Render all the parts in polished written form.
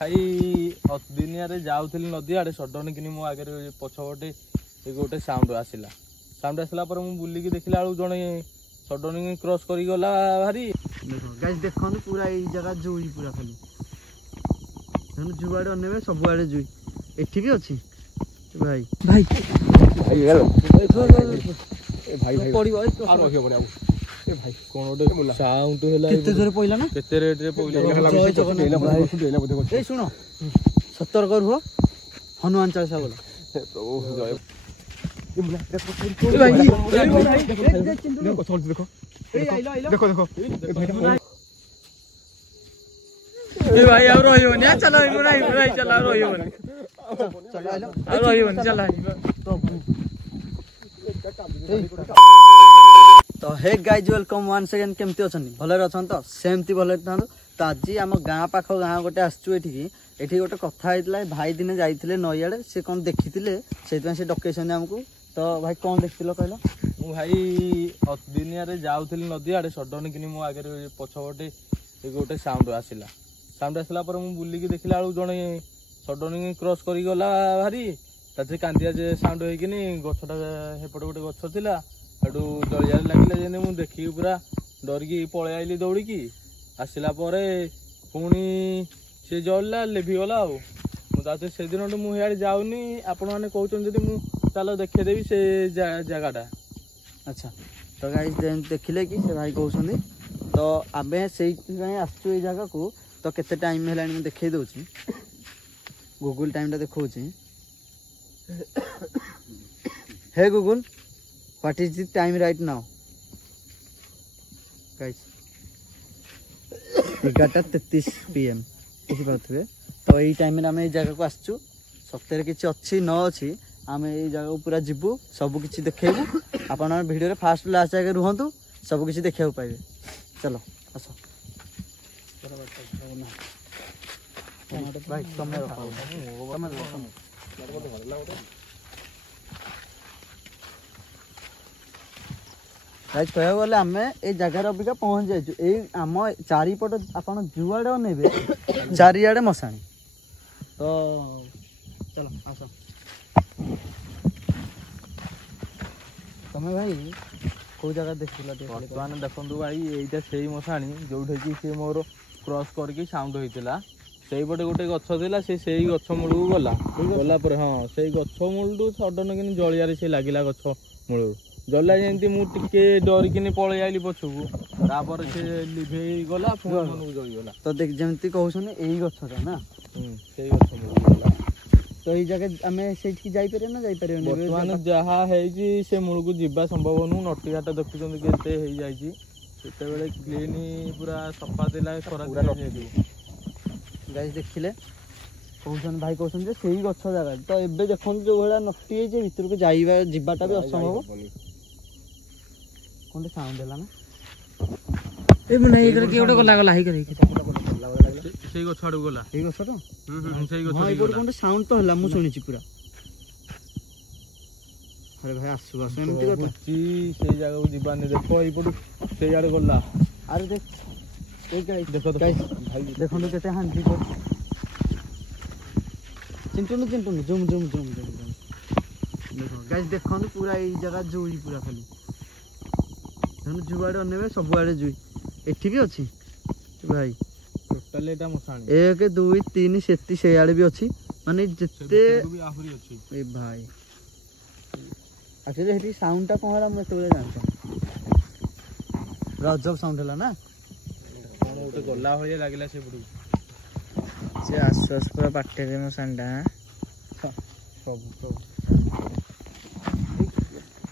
भाई दिनिया जाऊली नदी आड़े सडन कि मो आगे पछपटे गोटे साउंड आसला पर मुझे बुलिकी देखला बेलू जड़े सडन क्रॉस कर गला भारी गाइस देखो पूरा ये जगह जुई पूरा खाली जुआड़े अनेबे सब आड़े जुई एठी भी अछि भाई भाई भाई हेलो भाई पड़िबो आ रखियो बने ए भाई कोन ओडे साउंड हैला केते जोरे पइला ना केते रेट रे पइला जय जगन्नाथ ए सुनो सतर्क रुहो हनुमान चालीसा बोला प्रभु जय ए भाई देखो देखो ए आइलो आइलो देखो देखो ए भाई और रहियो ने चलो नहीं चला रहियो चलो आइलो और रहियो चला तो hey guys welcome one second केमती अछनी भले अछन तो सेमती भले थांदो तो आज आम गाँ पाख गाँ गोटे आसचु एठी गोटे कथा होइतला भाई दिने जाइथिले नईआड़े से कोन देखिथिले सेति से डकेशन हमकू तो भाई कोन देखथिलो कहलो मु भाई दिनिया जाऊली नदी आड़े सडन कि मो आगे पछपटे गोटे साउंड आसला पर मुझे बुलिकी देखला बेलू जड़े सडन क्रॉस कर गला भारी तासे कांदिया जे साउंड होइकिनी गछटा हेपटे गोटे गछ थिला हेटू जलिया लगिला जे मु देखी पूरा डरिकी पळे आइली दौड़िकी आसला परे पुणी से जलला लेभिगला आते से दिन मुझे जाऊनी आपण मैंने कहते जदि मु चलो देखेदेवी से जगहटा अच्छा तो गाइस देखिले कि से भाई कहउछंदी तो आबे से आसचु ए जगह को तो केते टाइम हेलानी मैं देखै दउची गूगल टाइम टा देखौची हे Google what is the time right now guys 11:33 PM किसी बात हुए तो यही टाइम में आम ये जगह को आसचु सप्ताह किसी अच्छी न अच्छी आम ये जगह को पूरा जीवु सब किसी देखु आपण वीडियो फास्ट लास्ट जगह रुहतु सब किसी देखा पाइबे चलो आस भाई गाइस कह गले आम ए जगार अबिका पहुँच जाइए आम चारिपट आप जुआड़े अनेबे चारिआडे मशाणी तो चलो आस तमें भाई कौ जगह देखला बर्तमान देखु भाई यहीटा से मशाणी जो सी मोर क्रॉस करके साउंड होता से पटे गोटे गछ थिला से गछ मूल को गला हाँ से गछ मूल सडन कि जलिया से लगिला गछ मूल जला जमी मुझे डरिकी पलि आइली पछकू तापर से लिभे गला फोन जलीगला तो देख जमती कहून यही गछटा ना से गछ मूल गला तो ये जगह आम से जापर ना जापर बर्तमान जहाँ से मूल को जीवा संभव नु नटीघाट देखुं केते क्लीन पूरा सफा दिला गाइस देखिले कहउछन भाई कहउछन से ही गछ जगह तो एबे देखन जो भला नटी है जे भीतर को जाइबा जीवाटा भी असंभव कोन साउंड देला ना ए बना इधर के ओडे गला गला ही करे से गछ आडू गला ए गछ तो से गछ हां इधर कोन साउंड तो हला मु सुनिछि पूरा अरे भाई आसु आसु एमती कथा से जगह को जीवा ने देखो ए पडू से यार गला अरे देख ए गाइस देखो गाइस भाई देखो तो केते हांडी पर Chintu zoom zoom zoom zoom देखो गाइस देखो पूरा ये जगह जुई पूरा खाली जुआड़े अनेबे सब आड़े जुई एठी भी अछि भाई टोटल एटा मसाणी 1 2 3 7 से आड़े भी अछि माने जत्ते भी आहुरी अछि ए भाई एक्चुअली हेटी साउंड टा कोहरा म तोरे जानता गजब साउंड हला ना कोन ओटे गला होय लागिला से पडू से आसपास पूरा पाटे रे मसांडा सब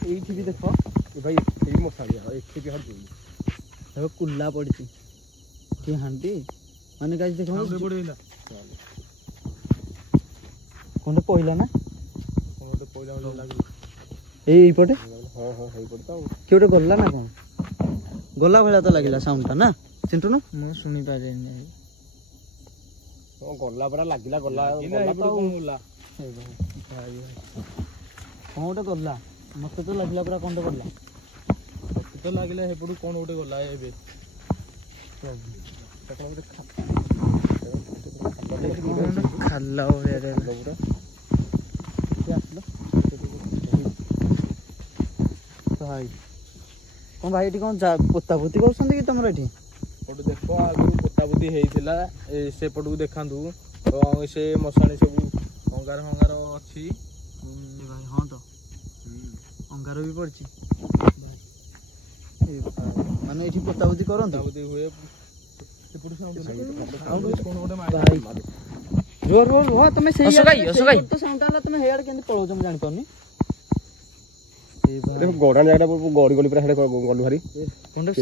एठी भी देखो भाई ए मसाणी एठी भी हट देखो कुल्ला पड़ी कि हांडी माने गाइस देखो पड़ेला कोन पहिला ना कोन ओटे पहिला होय लागिला एई पटे हां हां हेई पड़ता कि ओटे गल्ला ना कोन गला भला तो लागिला साउंड ता ना चिंटू न मु सुनी पारे नै गला बड़ा लागिला गला तो गला ए भाई कोन ओटे गल्ला मते तो लागिला पूरा कोन गल्ला तो लागिला हे पडू कोन ओटे गला एबे ଖାଲା ଭଳିଆ ଭାଇ କଣ ଭାଇ ଏଠି କଣ ପୋତାପୋତି କରୁଛନ୍ତି କି ତମର ଏଠି? ଗୋଟେ ଦେଖ ଆଗରୁ ପୋତାପୋତି ହେଇଥିଲା ସେପଟକୁ ଦେଖାନ୍ତୁ ସେ ମଶାଣି ସବୁ ଅଙ୍ଗାର ଫଙ୍ଗାର ଅଛି ଭାଇ। ହଁ ତ ଅଙ୍ଗାର ବି ପଡିଛି ମାନେ ଏଠି ପୋତାପୋତି କରନ୍ତି ପୋତାପୋତି ହୁଏ। ରୁହ ତମେ ସେଇ ତମେ ହେଇଆଡେ କେମିତି ପଳଉଛ ମୁଁ ଜାଣିପାରୁନି। ଗଡା ଜାଗାଟା ଗଡି ଗଲି ପୁରା ଗଲୁ ଭାରି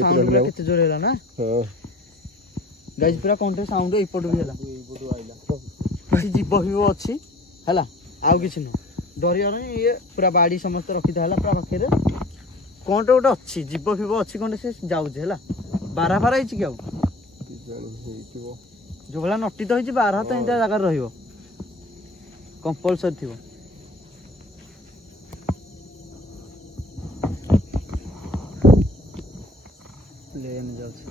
ସାଉଣ୍ଡ ପୁରା କେତେ ଜୋର ହେଲା ନା ଗାଇଜ ପୁରା କଣ୍ଟେ ସାଉଣ୍ଡ ଏଇପଟୁ ବି ହେଲା ଏଇପଟୁ ଆଇଲା କିଛି ଜୀବ ଫିବ ଅଛି ହେଲା ଆଉ କିଛି ନୁହଁ ଡରିବାର ନାହିଁ। ଇଏ ପୁରା ବାଡି ସମସ୍ତେ ରଖିଥା ହେଲା ପୁରା ପାଖରେ କଣଟେ ଗୋଟେ ଅଛି ଜୀବ ଫିବ ଅଛି କଣଟେ ସେ ଯାଉଛି ହେଲା। ବାରା ଫାରା ହେଇଛି କି ଆଉ ଯୋଉ ଭଳିଆ ନଟି ତ ହେଇଛି ବାରା ତ ଏମିତିଆ ଜାଗାରେ ରହିବ କମ୍ପଲସରି ଥିବ। ପ୍ଲେନ୍ ଯାଉଛି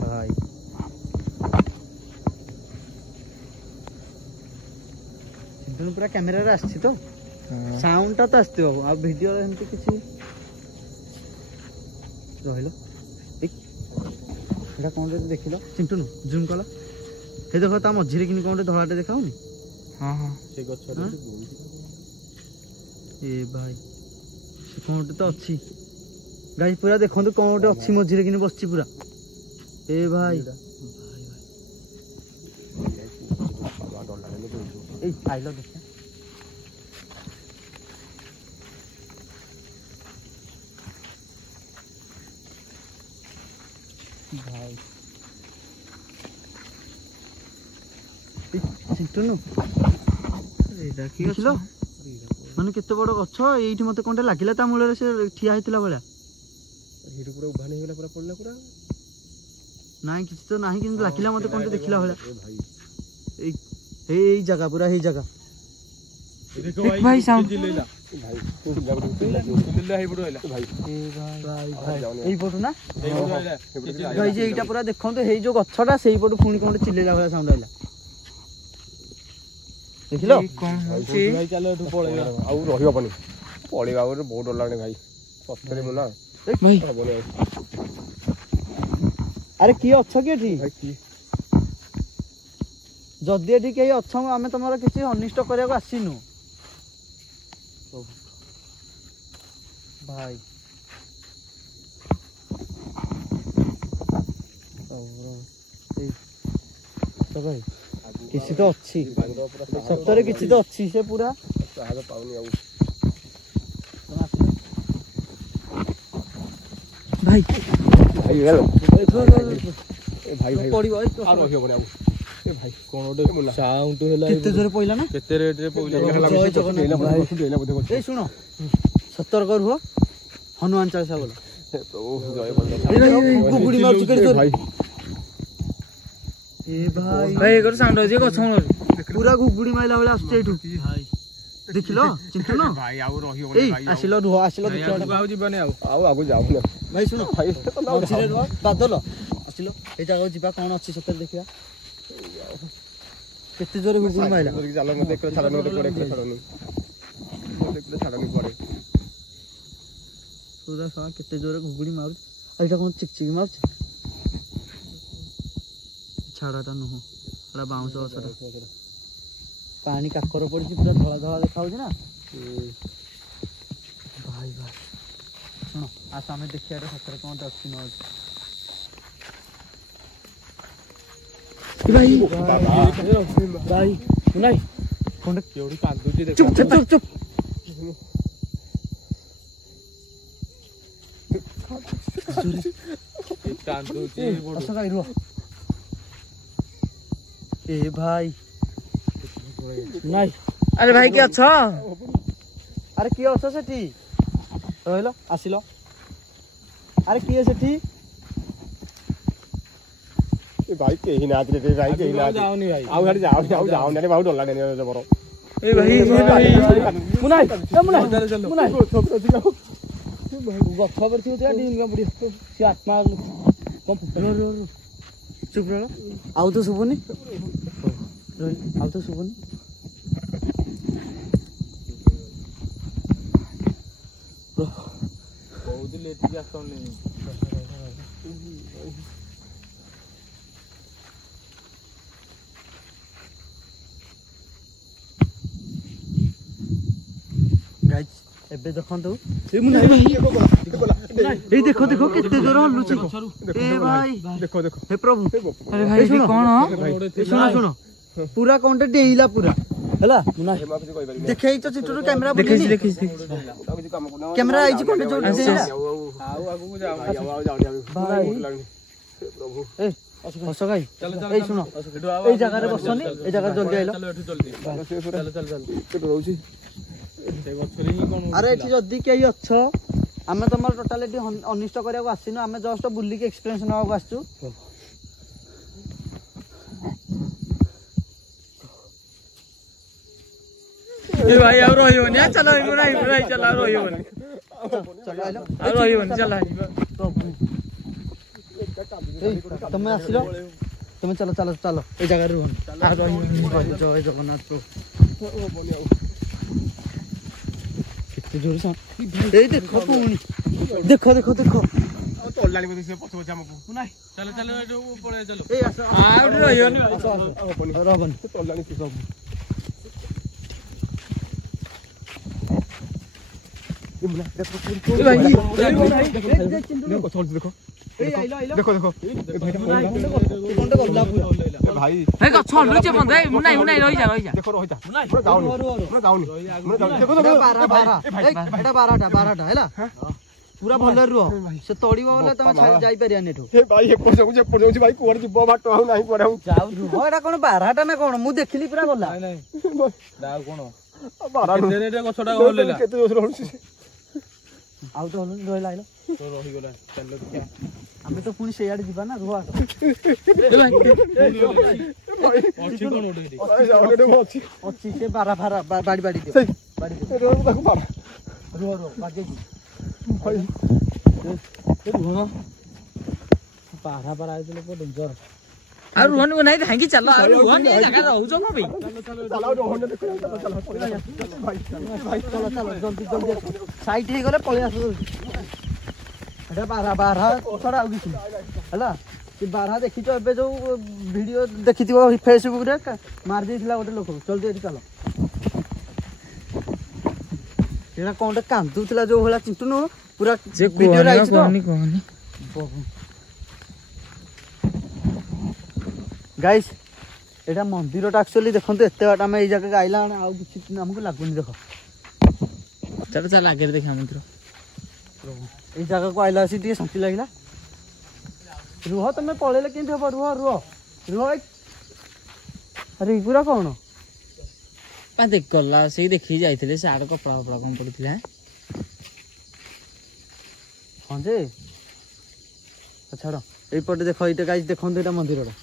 ଭାଇ ପୁରା କ୍ୟାମେରାରେ ଆସିଛି ତ ସାଉଣ୍ଡଟା ତ ଆସିଥିବ ଆଉ ଭିଡିଓ ଏମିତି କିଛି ରହିଲ ଏଇଟା କଣ ଦେଖିଲ ଚିଣ୍ଟୁନୁ ଜୁମ୍ କଲ ସେ ଦେଖ ତା ମଝିରେ କିନି କଣ ଧଳାଟେ ଦେଖାଉନି? ହଁ ହଁ ସେ ଗଛ ଏ ଭାଇ ସେ କଣ ଗୋଟେ ତ ଅଛି ଗାଈ ପୁରା ଦେଖନ୍ତୁ କଣ ଗୋଟେ ଅଛି ମଝିରେ କିନି ବସିଛି ପୁରା। ଏ ଭାଇ ଏଇ ଆଇଲ ଦେଖିଆ ଭାଇ ଚିଣ୍ଟୁନୁ ଏଇଟା କି ଗଛ ମାନେ କେତେ ବଡ ଗଛ ଏଇଠି ମତେ କଣଟେ ଲାଗିଲା ତା ମୂଳରେ ସେ ଠିଆ ହେଇଥିଲା ଭଳିଆ ପୁରା ଉଭାନ ହେଇଗଲା ପୁରା ପଡିଲା ପୁରା ନାଇଁ କିଛି ତ ନାହିଁ କିନ୍ତୁ ଲାଗିଲା ମତେ କଣଟେ ଦେଖିଲା ଭଳିଆ ଏଇ ଜାଗା ପୁରା ଏଇ ଜାଗା ଭାଇ ସାଉଣ୍ଡ ଏଇପଟୁ ନା ଭାଇ ଯେ ଏଇଟା ପୁରା ଦେଖନ୍ତୁ ହେଇ ଯୋଉ ଗଛଟା ସେଇପଟୁ ପୁଣି କଣ ଚିଲେଇଲା ଭଳିଆ ସାଉଣ୍ଡ ଆଇଲା ଦେଖିଲ ଆଉ ରହିବନି ପଳେଇବା ବହୁତ ଡର ଲାଗୁନି ଭାଇ ସତରେ ମୁଁ ନା ଆରେ କିଏ ଅଛ କି ଏଠି? ଯଦି ଏଠି କେହି ଅଛ ଆମେ ତମର କିଛି ଅନିଷ୍ଟ କରିବାକୁ ଆସିନୁ ଭାଇ। ଭାଇ କିଛି ତ ଅଛି ସତରେ କିଛି ତ ଅଛି ସେ ପୁରା ପାଉନି ଆଉ ଭାଇ ପଡିବ ଆଉ ରହିବନି ଆଉ ଭାଇ କଣ ଗୋଟେ ସାଉଣ୍ଡ ହେଲା କେତେ ଜୋରେ ପଇଲା ନା କେତେ ରେଟରେ ପଇଲା ଏଇ ଶୁଣ ସତର୍କ ରୁହ ହନୁମାନ ଚାଳିଶା ବୋଲ କୁକୁଡି ମାରୁଛି ପୁରା ଘୁଗୁଡି ମାଇଲା ଭଳିଆ ଆସୁଛି ଏଇଠୁ ଦେଖିଲ ଚିଣ୍ଟୁନ ଏଇ ଆସିଲ ରୁହ ଆସିଲ ଆଉ ଯିବାନି ଆଉ ଆଗକୁ ଯାଉନି ଭାଇ ଶୁଣ ମଝିରେ ରୁହ ବାଦଲ ଆସିଲ ଏଇ ଜାଗାକୁ ଯିବା କଣ ଅଛି ସତରେ ଦେଖିବା କେତେ ଜୋରେ ଘୁଗୁଡି ମାଇଲା ପୁରା କେତେ ଜୋରେ ଘୁଗୁଡି ମାରୁଛି ଆଉ ଏଇଟା କଣ ଚିକଚିକି ମାରୁଛି ଛାଡଟା ନୁହଁ ଏଟା ବାଉଁଶ ଗଛଟା ପାଣି କାକର ପଡିଛି ପୁରା ଧଳା ଧଳା ଦେଖାଯାଉଛି ନା ଭାଇ ଭାଇ ଶୁଣ ଆସ ଆମେ ଦେଖିବା ଏଟା ସତରେ କଣ ଅଛି ନ ଅଛି ଭାଇ ନାଇଁ କଣ କେଉଠି କାନ୍ଦୁଛି ଚୁପ ଚୁପ ଚୁପ ଚୁପ କାନ୍ଦୁଛି ରୁହ ଏ ଭାଇ ନାଇଁ ଆରେ ଭାଇ କିଏ ଅଛ ଆରେ କିଏ ଅଛ ସେଠି ରହିଲ ଆସିଲ ଆରେ କିଏ ସେଠି ଭାଇ କେହି ନାହାନ୍ତି ଭାଇ କେହି ଯାଉନି ଭାଇ ଆଉ ଯାଉନି ଆଉ ଯାଉନି ଆରେ ବହୁତ ଡର ଲାଗେନି ଜବର ଏ ଭାଇ ଗଛ ଉପରେ ଥିବ ସେ ଆତ୍ମା ଚୁପ୍ ରହ ଆଉ ତ ଶୁଭୁନି ଆଉ ତ ଶୁଭୁନି କହୁଥିଲି ଏଠିକି ଆସନି ଗାଇସ୍ ଏବେ ଦେଖନ୍ତୁ ଏଇ ଦେଖ ଦେଖ କେତେ ଜୋର ହଲୁଛି ଏ ଭାଇ ଦେଖ ଦେଖ ହେ ପ୍ରଭୁ अरे भाई ये कौन हो ଶୁଣ ଶୁଣ ପୁରା କଣଟେ ଡେଇଁଲା ପୁରା ହେଲା ଦେଖେଇ ତ ଚିଟରୁ କ୍ୟାମେରା ବୁଲେଇନି କ୍ୟାମେରା ଆଇଛି କଣଟେ ଯୋଉ ଡେଇଁଲା ଆଉ ଆଗକୁ ଯାଉ ଏ ହସ ଗାଇ ଏଇ ଶୁଣ ଏଇ ଜାଗାରେ ବସନି ଏଇ ଜାଗାରେ ଜଲ୍ଦି ଆଇଲ ଆରେ ଏଠି ଯଦି କେହି ଅଛ ଆମେ ତମର ଟୋଟାଲି ଏଠି ଅନିଷ୍ଟ କରିବାକୁ ଆସିନୁ ଆମେ ଜଷ୍ଟ ବୁଲିକି ଏକ୍ସପିରିଏନ୍ସ ନେବାକୁ ଆସିଛୁ ये भाई और रोहियोनी चलो नहीं नहीं चला रोहियोनी चलो आइलो और रोहियोनी चला ତମେ ଆସିଲ ତମେ ଚାଲ ଚାଲ ଚାଲ ଏଇ ଜାଗାରେ ରୁହ ଜୟ ଜଗନ୍ନାଥ କେତେ ଜୋର ଏଇ ଦେଖ ପୁଣି ଦେଖ ଦେଖ ଦେଖ ତୋଲାଣି ବୋଧେ ସେ ପଛ ପଛ ଆମକୁ ଚାଲ ଚାଲ ଏଠୁ ପଳେଇ ଚାଲ ଏଇ ଆସ और रोहियोनी ରହବନି ସେ ତୋଲାଣି ସେ ସବୁ भाई ଦେଖ ଏଇ ଆଇଲ ଆଇଲ ଦେଖ ଦେଖ କଣଟେ ଗଲା ପୁରା ଭାଇ भाई गछ हल्लुचे बंदे मुनाई मुनाई रहि जा ଦେଖ ରହିଥା ମୋର ଗାଉନି ମୋର ଗାଉନି ମୋର ଗାଉନି ଦେଖ ଦେଖ ଏଟା ବାରଟା ହେଲା ପୁରା ଭଲରେ ରୁହ ସେ ତଳିବ ବୋଲେ ତମେ ଯାଇପାରିବାନି ଏଠୁ ଏ ଭାଇ ଏପଟ ଯାଉଛି ଭାଇ କୁଆଡେ ଯିବ ବାଟ ଆଉ ନାହିଁ କୁଆଡେ ଆଉ ଯାଉ ରୁହ ଏଟା କଣ ବାରଟା ନା କଣ ମୁଁ ଦେଖିଲି ପୁରା ଗଲା ନାଇଁ ଆଉ କଣ ବାରା ଗଛଟା ଓହ୍ଲେଇଲା କେତେ ଜୋର ରହୁଛି ଆଉ ତ ହଲୁନି ରହିଲା ଆଇଲ ତ ରହିଗଲା ଚାଲ ଆମେ ତ ପୁଣି ସେଇଆଡେ ଯିବା ନା ରୁହ ଅଛି କଣ ଗୋଟେ ଏଠି ଅଛି ଅଛି ସେ ବାରା ଫାରା ବାଡି ବାଡି ଦିଅ ବାଡି ଦିଅ ତାକୁ ବାରା ରୁହ ବାଜେଛି ଭାଇ ରୁହ ପାରା ପାରା ହେଇଥିଲେ ପୁରା ଡେଞ୍ଜର और रोहन को नहीं थांकी चलो और रोहन ये जगह रहउ छ न भाई ଚାଲ ରହନେ ଦେଖ ଚାଲ ଭାଇ ଚାଲ ଚାଲ ଜଲ୍ଦି ଜଲ୍ଦି ସାଇଟ୍ ହେଇଗଲେ ପଳେଇ ଆସ ଏଟା ବାରା ଛଡା ଆଉ କିଛି ହେଲା ସେ ବାରା ଦେଖିଛ ଏବେ ଯୋଉ ଭିଡିଓ ଦେଖିଥିବ ଫେସବୁକରେ ମାରି ଦେଇଥିଲା ଗୋଟେ ଲୋକ ଜଲ୍ଦି ଏଠି ଚାଲ ଏଟା କଣଟେ କାନ୍ଦୁଥିଲା ଯୋଉ ଭଳିଆ ଚିଣ୍ଟୁନୁ ପୁରା ଭିଡିଓରେ ଆଇଛି ତ कहनी ଗାଇସ୍ ଏଟା ମନ୍ଦିରଟା ଆକ୍ଚୁଆଲି ଦେଖନ୍ତୁ ଏତେ ବାଟ ଆମେ ଏଇ ଜାଗାକୁ ଆଇଲା ଆଉ କିଛି ଆମକୁ ଲାଗୁନି ଦେଖ चल चल आगे देखा मंदिर ଏଇ ଜାଗାକୁ ଆଇଲା ଆସି ଟିକେ ଶାନ୍ତି ଲାଗିଲା ରୁହ ତମେ ପଳେଇଲେ କେମିତି ହବ ରୁହ ରୁହ ରୁହ ଆରେ ଏଗୁରା କଣ पा देख गला से देखि जाइथिले से आड़ कपड़ा कपड़ा कम पड़थिला ହଁ ଯେ ଛାଡ଼ ଏଇପଟେ ଦେଖ ଏଇଟା ଗାଇସ୍ ଦେଖନ୍ତୁ ଏଇଟା ମନ୍ଦିରଟା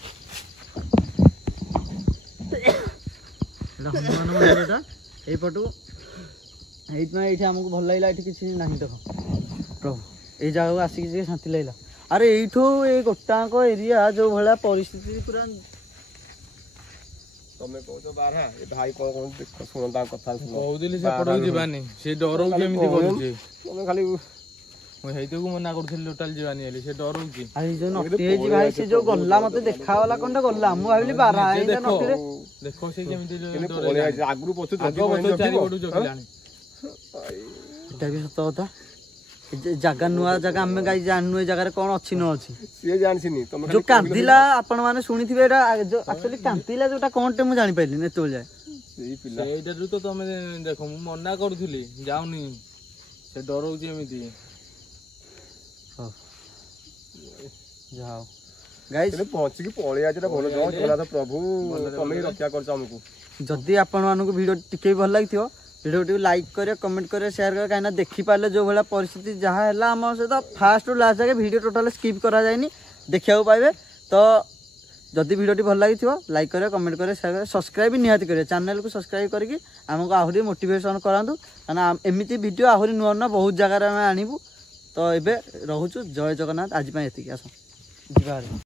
ଏଇଟା ହନୁମାନ ମନ୍ଦିରଟା ଏଇପଟୁ ଏଇଥିପାଇଁ ଏଇଠି ଆମକୁ ଭଲ ଲାଗିଲା ଏଠି କିଛି ନାହିଁ ଦେଖ ପ୍ରଭୁ ଏଇ ଜାଗାକୁ ଆସିକି ଟିକେ ଶାନ୍ତି ଲାଗିଲା ଆରେ ଏଇଠୁ ଏଇ ଗୋଟାଙ୍କ ଏରିଆ ଯୋଉ ଭଳିଆ ପରିସ୍ଥିତି ପୁରା ତମେ କହୁଛ ବାରା ଏ ଭାଇ କଣ କଣ ଦେଖ ଶୁଣ ତାଙ୍କ କଥା ଶୁଣ କହୁଥିଲି ସେପଟକୁ ଯିବାନି ସେ ଡରଉଛି ଏମିତି କରୁଛି ତମେ ଖାଲି ମୁଁ ହେଇଥିକୁ ମନା କରୁଥିଲି ଟୋଟାଲ ଯିବାନି ହେଲି ସେ ଡରଉଛି ଆରେ ଯୋଉ ନଟି ହେଇଛି ଭାଇ ସେ ଯୋଉ ଗଲା ମତେ ଦେଖାଗଲା କଣଟା ଗଲା ମୁଁ ଭାବିଲି ବାରା ଏଇଟା ନଟିରେ ଦେଖ ସେ କେମିତି ପଳେଇ ଆଇଛି ଆଗରୁ ପଛୁ ଚାରିପଟୁ ଜଗିଲାଣି ଏଟା ବି ସତ କଥା ଜାଗା ନୂଆ ଜାଗା ଆମେ ଗାଈ ଜାଣିନୁ ଏ ଜାଗାରେ କଣ ଅଛି ନ ଅଛି ସିଏ ଜାଣିସିନି ତମେ ଯୋଉ କାନ୍ଦିଲା ଆପଣ ମାନେ ଶୁଣିଥିବେ ଏଟା ଆକ୍ଚୁଆଲି କାନ୍ଦିଲା ଯୋଉଟା କଣଟେ ମୁଁ ଜାଣିପାରିଲିନି ଏତେବେଳେ ଯାଏ ସେଇ ପିଲା ସେଇଟାରୁ ତ ତମେ ଦେଖ ମୁଁ ମନା କରୁଥିଲି ଯାଉନି ସେ ଡରଉଛି ଏମିତି ଯାଉ ଗାଇସ୍ ପହଞ୍ଚିକି ପଳେଇ ଆଇଛି ଭଲ ଜଗନ୍ନାଥ ପ୍ରଭୁ ତମେ ହିଁ ରକ୍ଷା କରୁଛ ଆମକୁ ଯଦି ଆପଣମାନଙ୍କୁ ଭିଡ଼ିଓ ଟିକେ ବି ଭଲ ଲାଗିଥିବ ଭିଡ଼ିଓଟିକୁ ଲାଇକ୍ କରିବେ କମେଣ୍ଟ କରିବେ ସେୟାର କରିବେ କାହିଁକିନା ଦେଖିପାରିଲେ ଯେଉଁ ଭଳିଆ ପରିସ୍ଥିତି ଯାହା ହେଲା ଆମ ସହିତ ଫାଷ୍ଟରୁ ଲାଷ୍ଟ ଯାକେ ଭିଡ଼ିଓ ଟୋଟାଲ ସ୍କିପ୍ କରାଯାଇନି ଦେଖିବାକୁ ପାଇବେ ତ ଯଦି ଭିଡ଼ିଓଟି ଭଲ ଲାଗିଥିବ ଲାଇକ୍ କରିବେ କମେଣ୍ଟ କରିବେ ସେୟାର କରିବେ ସବସ୍କ୍ରାଇବ୍ ନିହାତି କରିବେ ଚ୍ୟାନେଲକୁ ସବସ୍କ୍ରାଇବ୍ କରିକି ଆମକୁ ଆହୁରି ମୋଟିଭେସନ୍ କରାନ୍ତୁ କାହିଁକିନା ଏମିତି ଭିଡ଼ିଓ ଆହୁରି ନୂଆ ନୂଆ ବହୁତ ଜାଗାରେ ଆମେ ଆଣିବୁ ତ ଏବେ ରହୁଛୁ ଜୟ ଜଗନ୍ନାଥ ଆଜି ପାଇଁ ଏତିକି ଆସ ଯିବା